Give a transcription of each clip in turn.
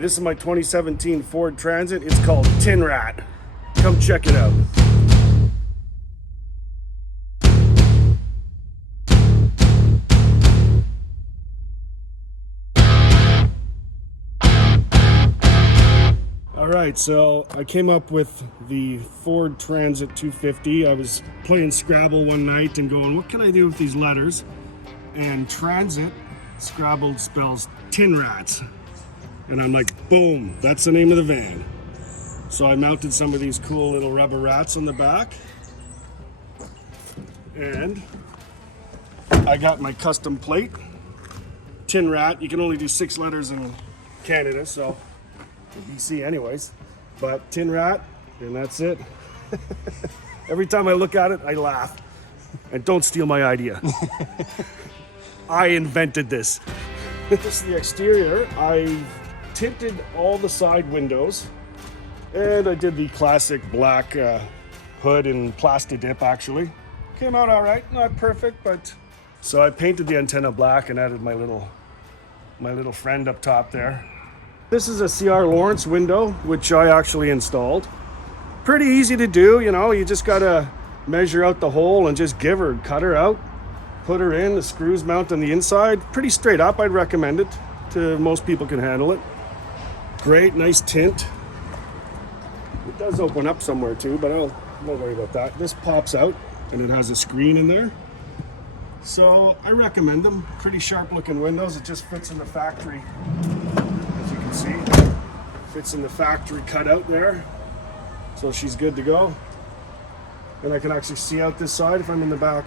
this is my 2017 Ford Transit. It's called Tin Rat. Come check it out. Alright, so I came up with the Ford Transit 250. I was playing Scrabble one night and going, what can I do with these letters? And Transit, Scrabble spells Tin Rats. And I'm like, boom, that's the name of the van. So I mounted some of these cool little rubber rats on the back. And I got my custom plate, Tin Rat. You can only do 6 letters in Canada, so BC anyways. But Tin Rat, and that's it. Every time I look at it, I laugh. And don't steal my idea. I invented this. This is the exterior. I tinted all the side windows, and I did the classic black hood and plastic dip. Actually came out all right, not perfect, but so I painted the antenna black and added my little friend up top there. This is a CR Lawrence window, which I actually installed. Pretty easy to do, you know, you just gotta measure out the hole and just give her, cut her out, put her in, the screws mount on the inside. Pretty straight up, I'd recommend it to most people can handle it. Great, nice tint. It does open up somewhere too, but I won't worry about that. This pops out and it has a screen in there. So I recommend them. Pretty sharp looking windows. It just fits in the factory, as you can see. Fits in the factory cutout there. So she's good to go. And I can actually see out this side if I'm in the back.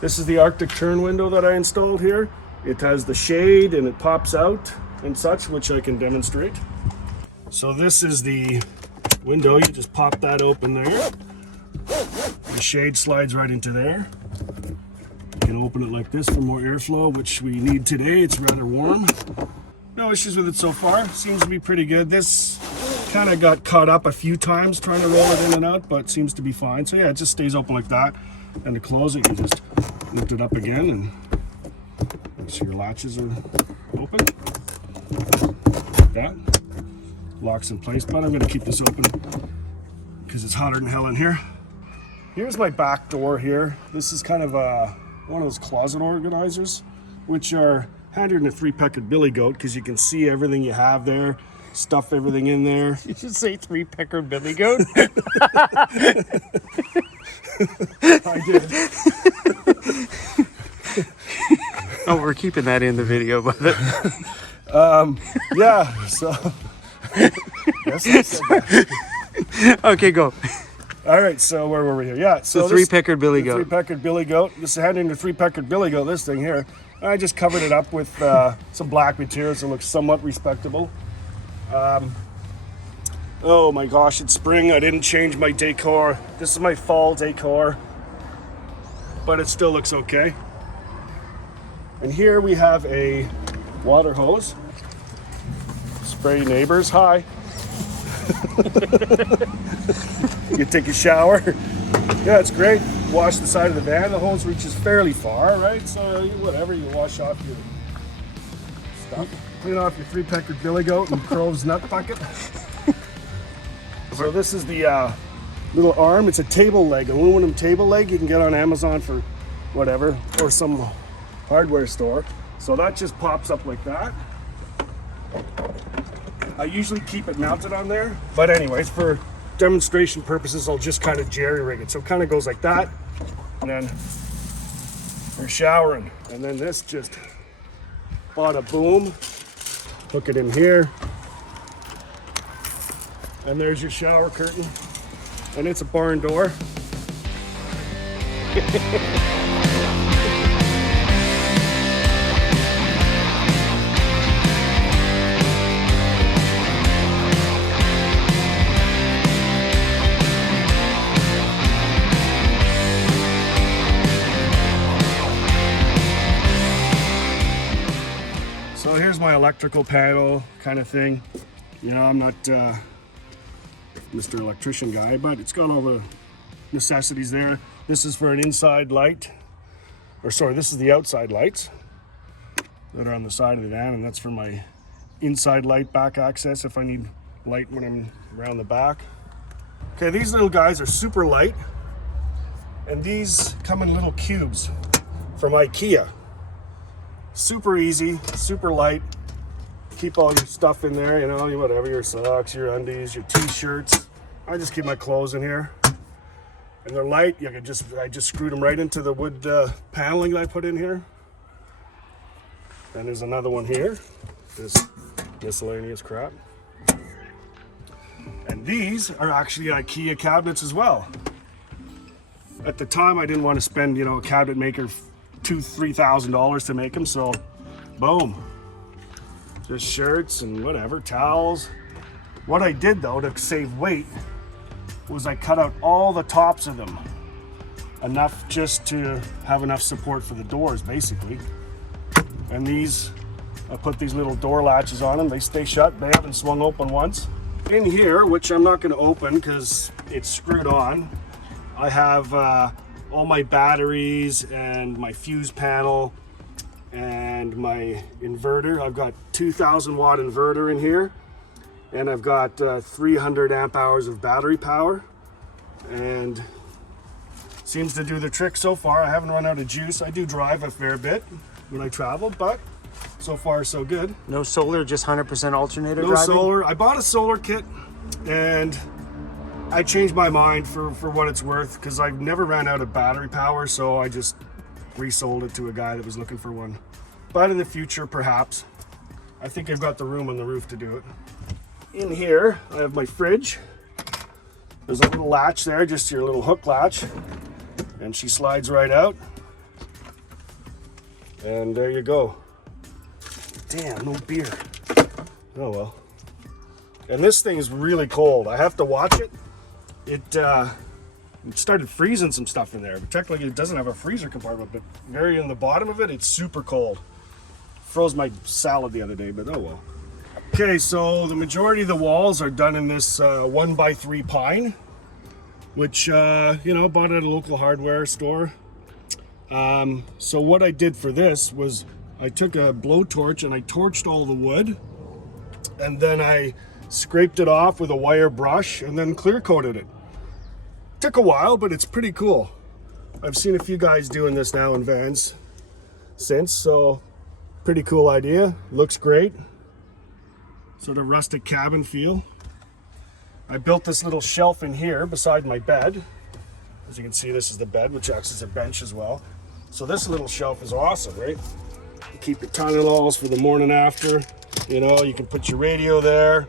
This is the Arctic turn window that I installed here. It has the shade and it pops out and such, which I can demonstrate. So this is the window. You just pop that open there. The shade slides right into there. You can open it like this for more airflow, which we need today. It's rather warm. No issues with it so far. Seems to be pretty good. This kind of got caught up a few times trying to roll it in and out, but seems to be fine. So yeah, it just stays open like that. And to close it, you just lift it up again and make sure your latches are open. Like that. Locks in place, but I'm going to keep this open because it's hotter than hell in here. Here's my back door here. This is kind of one of those closet organizers, which are handed in a 3-peckered billy goat because you can see everything you have there, stuff everything in there. You should say 3-peckered billy goat. I did. Oh, we're keeping that in the video, but yeah, so yes, I said that. Okay, go. All right, so where were we here? Yeah, so the 3-peckered billy goat. 3-peckered billy goat. This is handing the 3-peckered billy goat. This thing here. I just covered it up with some black material, so it looks somewhat respectable. Oh my gosh, it's spring. I didn't change my decor. This is my fall decor, but it still looks okay. And here we have a water hose. Spray neighbors. Hi. You take a shower. Yeah, it's great. Wash the side of the van. The hose reaches fairly far, right? So whatever, you wash off your stuff. Clean off your 3-peckered billy goat and Crove's nut bucket. So this is the little arm. It's a table leg, aluminum table leg. You can get on Amazon for whatever, or some hardware store. So that just pops up like that. I usually keep it mounted on there, but anyways, for demonstration purposes, I'll just kind of jerry rig it. So it kind of goes like that, and then you're showering, and then this just bada boom, hook it in here, and there's your shower curtain, and it's a barn door. So here's my electrical panel kind of thing. You know, I'm not Mr. Electrician guy, but it's got all the necessities there. This is for an inside light, or sorry, this is the outside lights that are on the side of the van, and that's for my inside light, back access if I need light when I'm around the back. Okay, these little guys are super light, and these come in little cubes from IKEA. Super easy, super light. Keep all your stuff in there, you know, whatever, your socks, your undies, your t-shirts. I just keep my clothes in here. And they're light. I just screwed them right into the wood paneling that I put in here. Then there's another one here. This miscellaneous crap. And these are actually IKEA cabinets as well. At the time, I didn't want to spend, you know, a cabinet maker $2,000-$3,000 to make them, so boom. Just shirts and whatever, towels. What I did though to save weight was I cut out all the tops of them. Enough just to have enough support for the doors, basically. And these, I put these little door latches on them. They stay shut. They haven't swung open once. In here, which I'm not going to open because it's screwed on, I have all my batteries and my fuse panel and my inverter. I've got 2,000 watt inverter in here, and I've got 300 amp hours of battery power, and seems to do the trick so far. I haven't run out of juice. I do drive a fair bit when I travel, but so far so good. No solar, just 100% alternator no driving? Solar. I bought a solar kit, and I changed my mind for what it's worth, because I've never ran out of battery power, so I just resold it to a guy that was looking for one. But in the future, perhaps. I think I've got the room on the roof to do it. In here, I have my fridge. There's a little latch there, just your little hook latch, and she slides right out. And there you go. Damn, no beer. Oh well. And this thing is really cold. I have to watch it. It started freezing some stuff in there, but technically it doesn't have a freezer compartment, but very in the bottom of it, it's super cold. Froze my salad the other day, but oh well. Okay, so the majority of the walls are done in this 1x3 pine, which, you know, bought at a local hardware store. So what I did for this was I took a blowtorch and I torched all the wood, and then I scraped it off with a wire brush and then clear coated it. Took a while, but it's pretty cool. I've seen a few guys doing this now in vans since, so pretty cool idea. Looks great. Sort of rustic cabin feel. I built this little shelf in here beside my bed. As you can see, this is the bed, which acts as a bench as well. So this little shelf is awesome, right? You keep your Tylenols for the morning after. You know, you can put your radio there.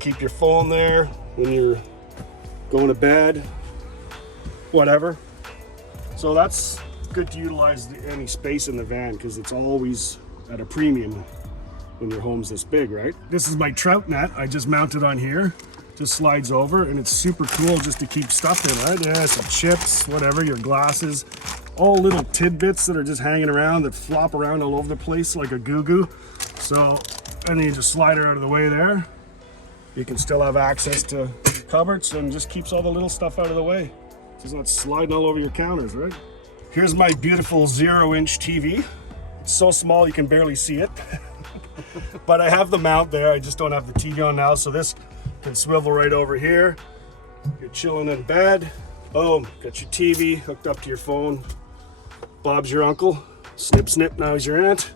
Keep your phone there when you're going to bed. Whatever. So that's good to utilize any space in the van, because it's always at a premium when your home's this big, right? This is my trout net. I just mounted on here. Just slides over, and it's super cool just to keep stuff in, right? Yeah, some chips, whatever, your glasses, all little tidbits that are just hanging around that flop around all over the place like a goo-goo. So, and then you just slide her out of the way there. You can still have access to cupboards, and just keeps all the little stuff out of the way. It's not sliding all over your counters, right? Here's my beautiful 0-inch TV. It's so small you can barely see it. But I have the mount there. I just don't have the TV on now, so this can swivel right over here. You're chilling in bed. Boom, got your TV hooked up to your phone. Bob's your uncle. Snip, snip, now he's your aunt.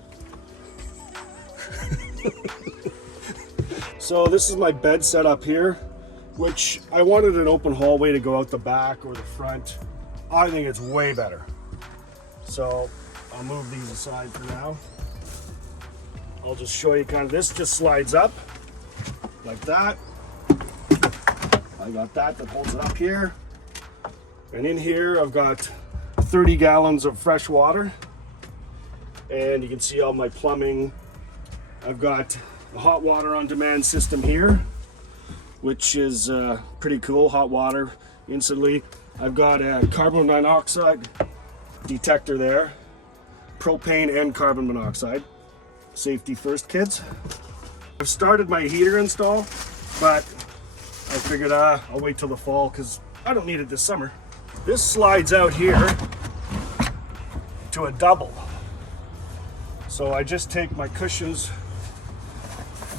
So this is my bed set up here, which I wanted an open hallway to go out the back or the front. I think it's way better. So I'll move these aside for now. I'll just show you kind of, this just slides up like that. I got that holds it up here. And in here I've got 30 gallons of fresh water. And you can see all my plumbing. I've got a hot water on demand system here, which is pretty cool, hot water instantly. I've got a carbon monoxide detector there, propane and carbon monoxide. Safety first, kids. I've started my heater install, but I figured I'll wait till the fall because I don't need it this summer. This slides out here to a double. So I just take my cushions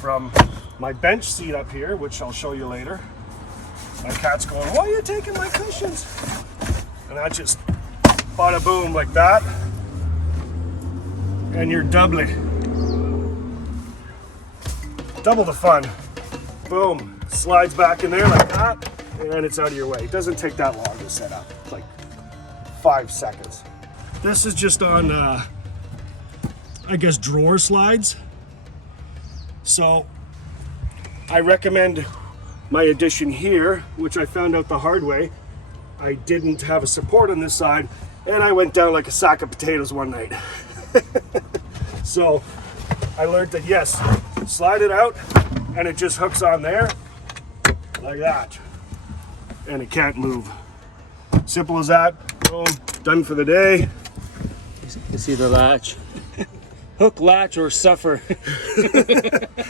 from my bench seat up here, which I'll show you later. My cat's going, why are you taking my cushions? And I just bada boom like that. And you're double the fun. Boom, slides back in there like that, and it's out of your way. It doesn't take that long to set up, it's like 5 seconds. This is just on, I guess, drawer slides. So I recommend my addition here, which I found out the hard way. I didn't have a support on this side, and I went down like a sack of potatoes one night. So I learned that yes, slide it out and it just hooks on there like that, and it can't move. Simple as that. Boom, done for the day. You see the latch. Hook, latch, or suffer.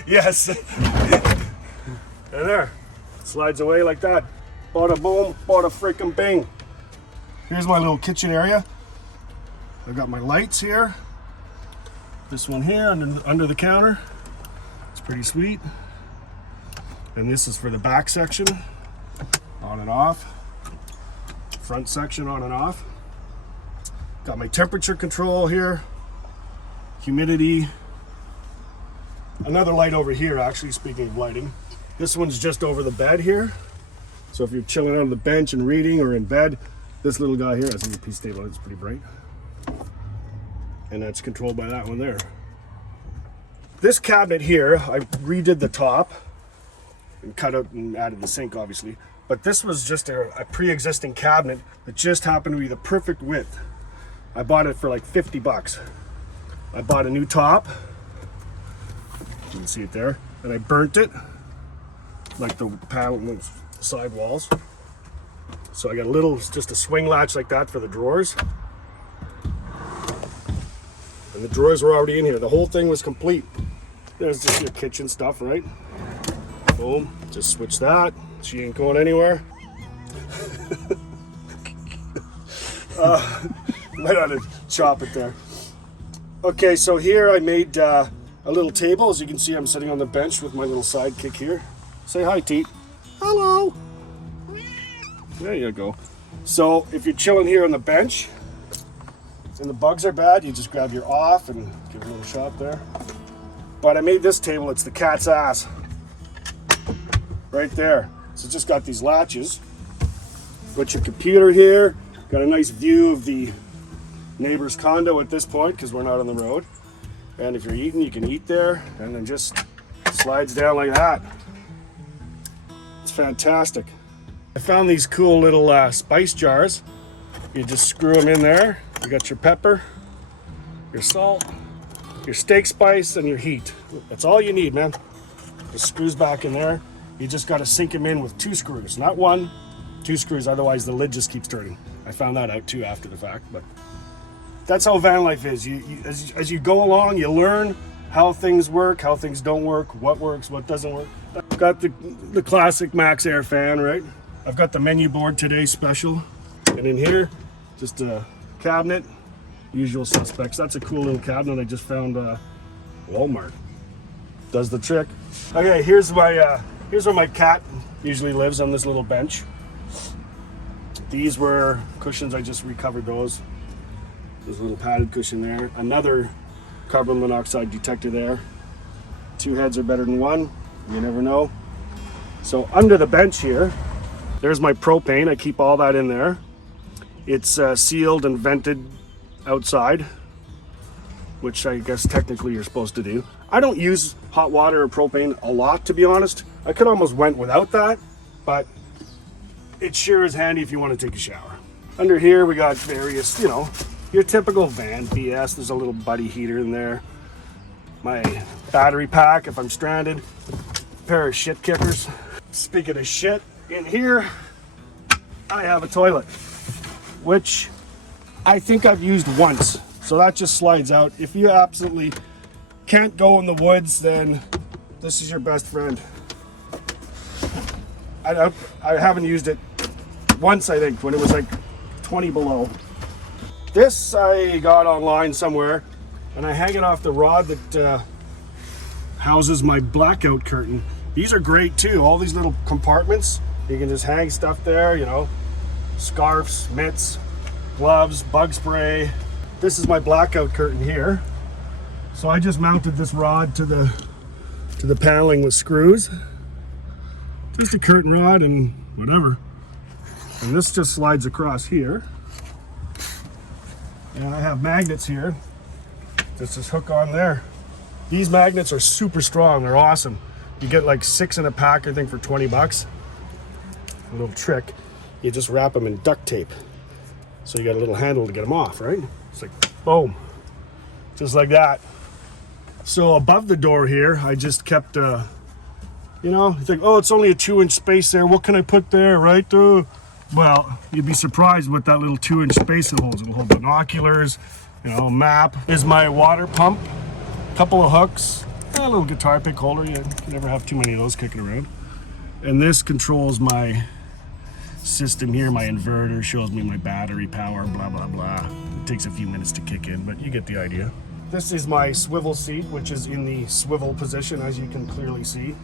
Yes. And there, slides away like that. Bada boom, bada freaking bing. Here's my little kitchen area. I've got my lights here. This one here under the counter. It's pretty sweet. And this is for the back section, on and off. Front section, on and off. Got my temperature control here. Humidity. Another light over here, actually, speaking of lighting. This one's just over the bed here. So if you're chilling on the bench and reading or in bed, this little guy here, I think the piece table is pretty bright. And that's controlled by that one there. This cabinet here, I redid the top and cut out and added the sink, obviously. But this was just a pre-existing cabinet that just happened to be the perfect width. I bought it for like 50 bucks. I bought a new top. You can see it there. And I burnt it, like the panel and the side walls. So I got a little, just a swing latch like that for the drawers. And the drawers were already in here. The whole thing was complete. There's just your kitchen stuff, right? Boom, just switch that. She ain't going anywhere. Might have to chop it there. Okay, so here I made a little table. As you can see, I'm sitting on the bench with my little sidekick here. Say hi, Teet. Hello. There you go. So if you're chilling here on the bench and the bugs are bad, you just grab your off and give it a little shot there. But I made this table, it's the cat's ass. Right there. So it's just got these latches. Put your computer here. Got a nice view of the neighbor's condo at this point because we're not on the road. And if you're eating, you can eat there, and then just slides down like that. It's fantastic. I found these cool little spice jars. You just screw them in there. You got your pepper, your salt, your steak spice, and your heat. That's all you need, man. Just screws back in there. You just got to sink them in with 2 screws, not 1, 2 screws. Otherwise, the lid just keeps turning. I found that out too after the fact, but that's how van life is. As you go along, you learn how things work, how things don't work, what works, what doesn't work. I've got the classic Max Air fan, right? I've got the menu board today special, and in here, just a cabinet, usual suspects. That's a cool little cabinet I just found Walmart. Does the trick. Okay, here's where my cat usually lives, on this little bench. These were cushions, I just recovered those. There's a little padded cushion there. Another carbon monoxide detector there. 2 heads are better than 1, you never know. So under the bench here, there's my propane. I keep all that in there. It's sealed and vented outside, which I guess technically you're supposed to do. I don't use hot water or propane a lot, to be honest. I could almost went without that, but it sure is handy if you want to take a shower. Under here we got various, your typical van BS. There's a little buddy heater in there. My battery pack if I'm stranded. A pair of shit kickers. Speaking of shit, in here I have a toilet, which I think I've used once. So that just slides out. If you absolutely can't go in the woods, then this is your best friend. I haven't used it once, I think, when it was like 20 below. This I got online somewhere, and I hang it off the rod that houses my blackout curtain. These are great too. All these little compartments. You can just hang stuff there, you know, scarves, mitts, gloves, bug spray. This is my blackout curtain here. So I just mounted this rod to the paneling with screws. Just a curtain rod and whatever. And this just slides across here. And I have magnets here. Just this hook on there. These magnets are super strong. They're awesome. You get like 6 in a pack, I think, for 20 bucks. A little trick. You just wrap them in duct tape. So you got a little handle to get them off, right? It's like, boom. Just like that. So above the door here, I just kept, you know, you think, oh, it's only a 2-inch space there. What can I put there, right? Well, you'd be surprised what that little 2-inch space it holds. It'll hold binoculars, you know, map. Is my water pump, couple of hooks, a little guitar pick holder. You can never have too many of those kicking around. And this controls my system here. My inverter shows me my battery power, blah, blah, blah. It takes a few minutes to kick in, but you get the idea. This is my swivel seat, which is in the swivel position, as you can clearly see.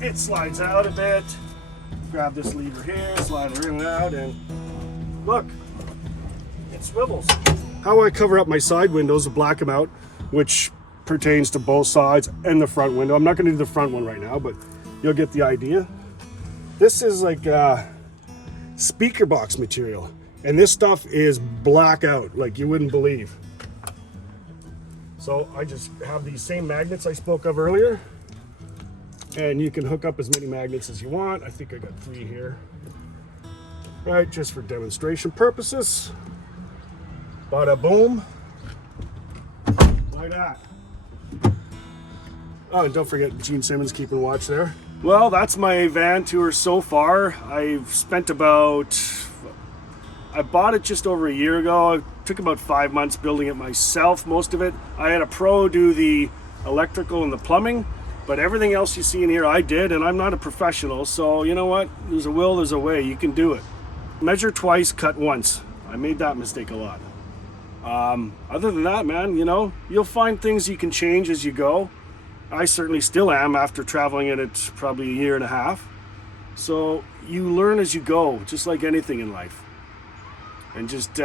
It slides out a bit. Grab this lever here, slide it in and out, and look, it swivels. How I cover up my side windows, black them out, which pertains to both sides and the front window. I'm not going to do the front one right now, but you'll get the idea. This is like speaker box material, and this stuff is black out like you wouldn't believe. So I just have these same magnets I spoke of earlier, and you can hook up as many magnets as you want. I think I got 3 here, right, just for demonstration purposes. Bada boom, like that. Oh, and don't forget Gene Simmons keeping watch there. Well, that's my van tour so far. I've spent about, I bought it just over a year ago. It took about 5 months building it myself, most of it. I had a pro do the electrical and the plumbing, but everything else you see in here I did, and I'm not a professional, so you know what? There's a will, there's a way. You can do it. Measure twice, cut once. I made that mistake a lot. Other than that, man, you know, you'll find things you can change as you go. I certainly still am after traveling in it probably a year and a half. So you learn as you go, just like anything in life. And just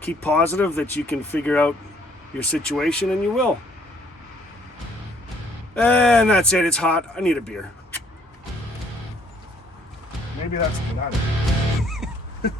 keep positive that you can figure out your situation, and you will. And that's it. It's hot. I need a beer. Maybe that's not it.